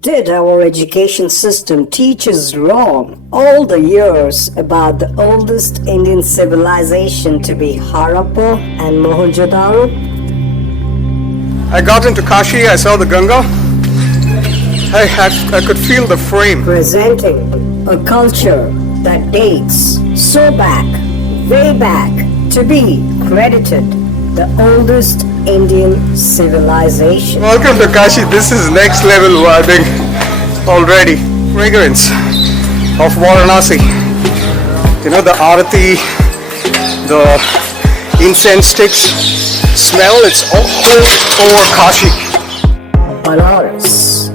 Did our education system teach us wrong all the years about the oldest Indian civilization to be Harappa and Mohenjo Daro? I got into Kashi, I saw the Ganga. I could feel the frame. Presenting a culture that dates so back, way back, to be credited the oldest Indian civilization. Welcome to Kashi. This is next level vibing already. Fragrance of Varanasi. You know, the arti, the incense sticks smell. It's all over Kashi. Banaras.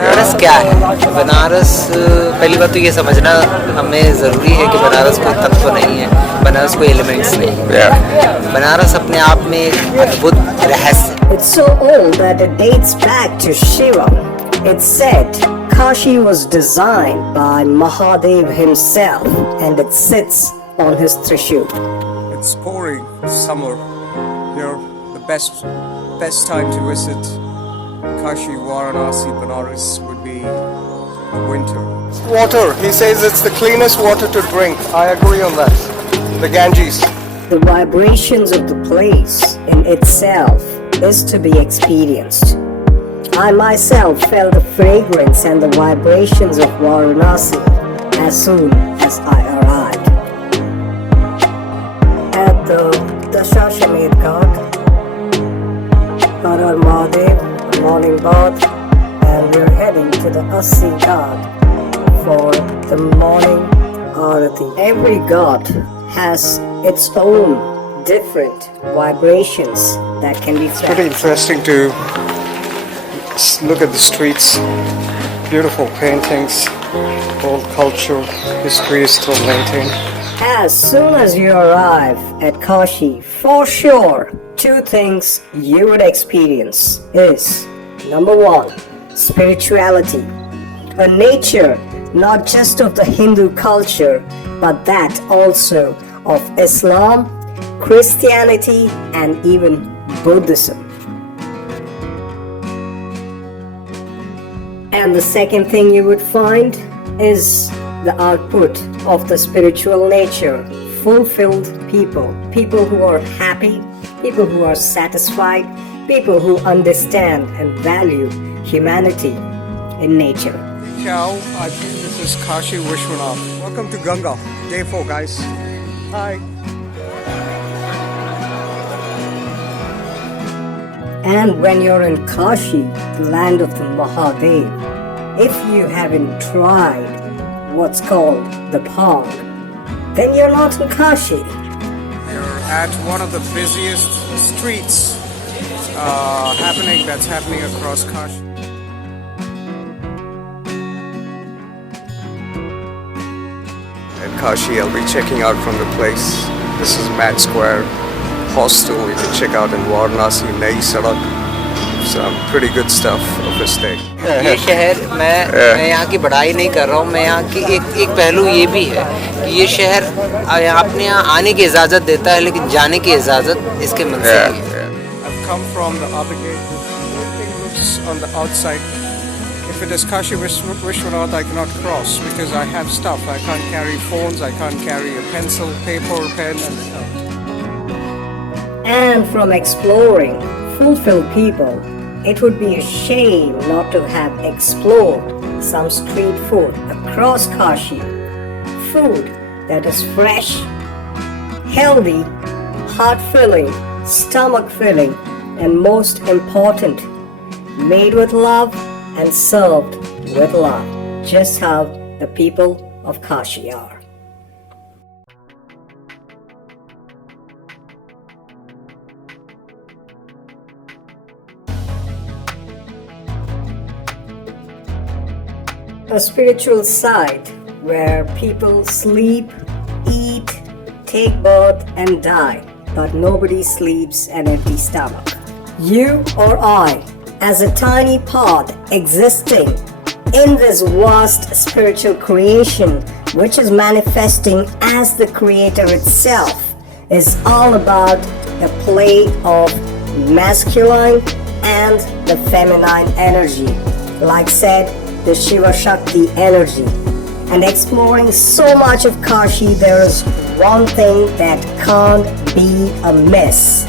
Banaras क्या है? बनारस पहली बात तो ये समझना हमें ज़रूरी है कि बनारस कोई तत्व नहीं है, बनारस कोई एलिमेंट्स नहीं है। बनारस अपने आप में एक अद्भुत रहस्य है। It's so old that it dates back to Shiva. It's said Kashi was designed by Mahadev himself and it sits on his trishul. It's pouring summer here. The best time to visit Kashi, Varanasi, Banaras would be winter. Water. He says it's the cleanest water to drink. I agree on that. The Ganges. The vibrations of the place in itself is to be experienced. I myself felt the fragrance and the vibrations of Varanasi as soon as I arrived. At the Dashashamedh Ghat, Mahadev, morning bath, and we're heading to the Assi Ghat for the morning arti. Every ghat has its own different vibrations that can be felt. Pretty interesting to look at the streets. Beautiful paintings, old culture, history is still maintained. As soon as you arrive at Kashi, for sure, two things you would experience is number one, spirituality, a nature not just of the Hindu culture, but that also of Islam, Christianity, and even Buddhism. And the second thing you would find is the output of the spiritual nature, fulfilled people, people who are happy, people who are satisfied, people who understand and value humanity in nature. Ciao, I think this is Kashi Vishwanath. Welcome to Ganga, day 4 guys. Hi. And when you're in Kashi, the land of the Mahadev, if you haven't tried what's called the Pong, then you're not in Kashi. We're at one of the busiest streets that's happening across Kashi. At Kashi, I'll be checking out from the place. This is Mat Square Hostel. You can check out in Varanasi, Nai Sadak. Some pretty good stuff of his day. ये शहर मैं यहाँ की बड़ाई नहीं कर रहा हूँ, मैं यहाँ की एक पहलू ये भी है कि ये शहर अपने यहाँ आने की इजाज़त देता है, लेकिन जाने की इजाज़त इसके मन से नहीं है। I've come from the other gate. Everything looks on the outside. If it is Kashi Vishwanath, I cannot cross because I have stuff. I can't carry phones, I can't carry a pencil, paper, pen, and stuff. And from exploring fulfilled people, it would be a shame not to have explored some street food across Kashi. Food that is fresh, healthy, heart-filling, stomach-filling, and most important, made with love and served with love, just how the people of Kashi are. A spiritual site where people sleep, eat, take birth and die, but nobody sleeps an empty stomach. You or I, as a tiny pod existing in this vast spiritual creation which is manifesting as the creator itself, is all about the play of masculine and the feminine energy. Like said, the Shiva Shakti energy. And exploring so much of Kashi, there is one thing that can't be amiss,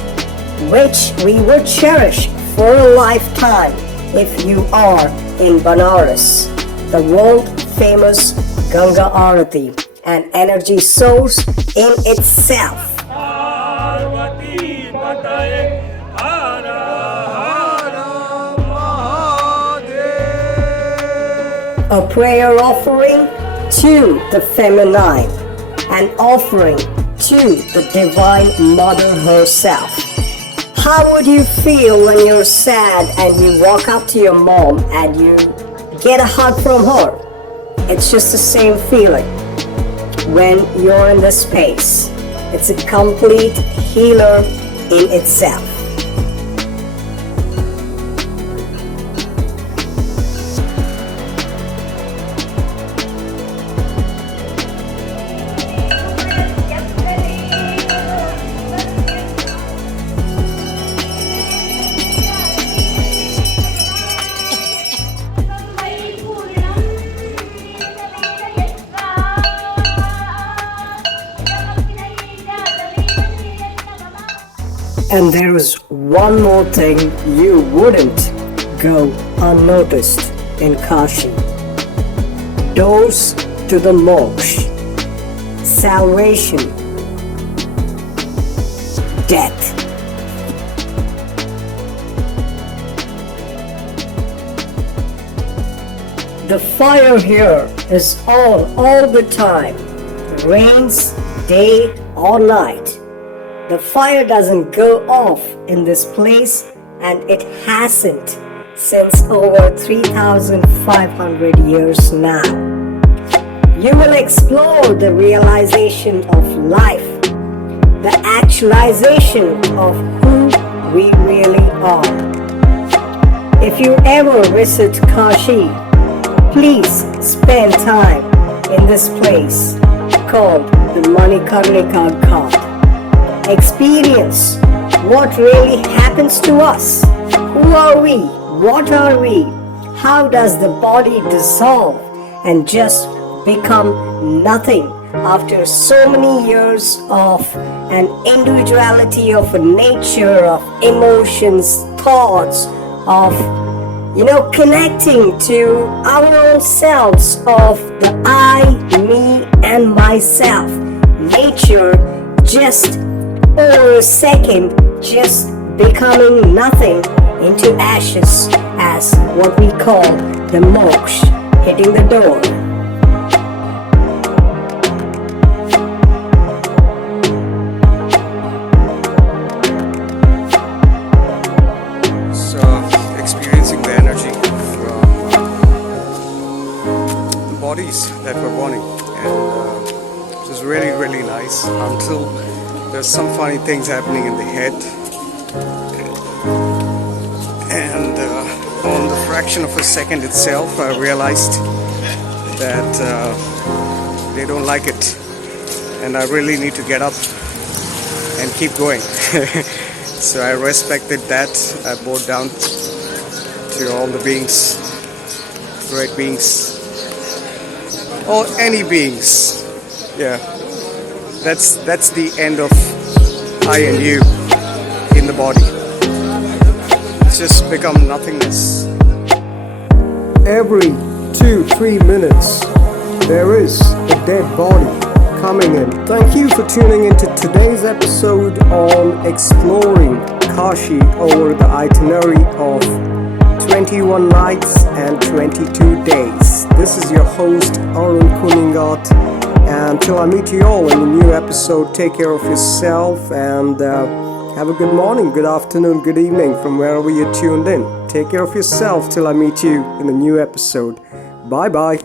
which we would cherish for a lifetime if you are in Banaras, the world famous Ganga Arti, an energy source in itself. A prayer offering to the feminine, an offering to the Divine Mother herself. How would you feel when you're sad and you walk up to your mom and you get a hug from her? It's just the same feeling when you're in this space. It's a complete healer in itself. And there is one more thing you wouldn't go unnoticed in Kashi. Doors to the moksha, salvation, death. The fire here is on all the time, rains day or night. The fire doesn't go off in this place, and it hasn't since over 3,500 years now. You will explore the realization of life, the actualization of who we really are. If you ever visit Kashi, please spend time in this place called the Manikarnika Ghat. Experience what really happens to us. Who are we? What are we? How does the body dissolve and just become nothing after so many years of an individuality, of a nature, of emotions, thoughts, of connecting to our own selves, of the I, me, and myself. Nature just over a second, just becoming nothing into ashes, as what we call the moksha, hitting the door. So, experiencing the energy from the bodies that we're burning, and it was really, really nice until there's some funny things happening in the head, and on the fraction of a second itself I realized that they don't like it, and I really need to get up and keep going. So I respected that. I bowed down to all the beings, great beings, or any beings. Yeah, that's the end of I and you in the body. It's just become nothingness. Every 2-3 minutes there is a dead body coming in. Thank you for tuning into today's episode on exploring Kashi over the itinerary of 21 nights and 22 days. This is your host Arun Kuningat, and till I meet you all in a new episode, take care of yourself and have a good morning, good afternoon, good evening from wherever you're tuned in. Take care of yourself till I meet you in a new episode. Bye bye.